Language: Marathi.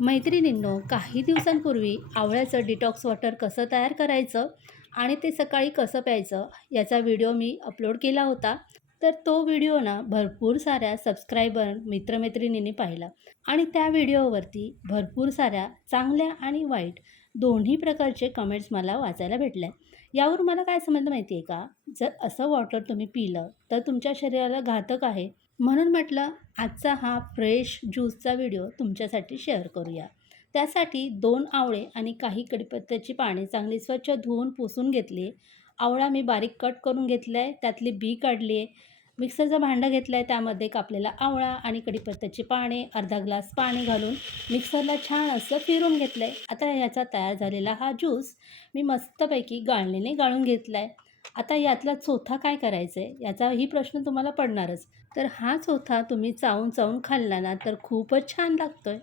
मैत्रिणींनो, काही दिवसांपूर्वी आवळ्याचं डिटॉक्स वॉटर कसं तयार करायचं आणि ते सकाळी कसं प्यायचं याचा व्हिडिओ मी अपलोड केला होता. तर तो व्हिडिओ ना भरपूर साऱ्या सबस्क्रायबर मित्रमैत्रिणींनी पाहिला आणि त्या व्हिडिओवरती भरपूर साऱ्या चांगल्या आणि वाईट दोन्ही प्रकारचे कमेंट्स मला वाचायला भेटल्या. यावर मला काय समजलं माहिती आहे का? जर असं वॉटर तुम्ही पिलं तर तुमच्या शरीराला घातक आहे. म्हणून म्हटलं आजचा हा फ्रेश ज्यूसचा व्हिडिओ तुमच्यासाठी शेअर करूया. त्यासाठी 2 आवळे आणि काही कढीपत्त्याची पाने चांगली स्वच्छ धुवून पुसून घेतली. आवळा मी बारीक कट करून घेतला आहे, त्यातली बी काढली आहे. मिक्सरचं भांडं घेतलं आहे, त्यामध्ये कापलेला आवळा आणि कढीपत्त्याची पाने, अर्धा ग्लास पाणी घालून मिक्सरला छान असं फिरवून घेतलं आहे. आता याचा तयार झालेला हा ज्यूस मी मस्तपैकी गाळणीने गाळून घेतला आहे. आता यातला चोथा काय करायचं आहे याचाही प्रश्न तुम्हाला पडणारच. तर हा चोथा तुम्ही चावून चावून खाल्ला ना तर खूपच छान लागतोय.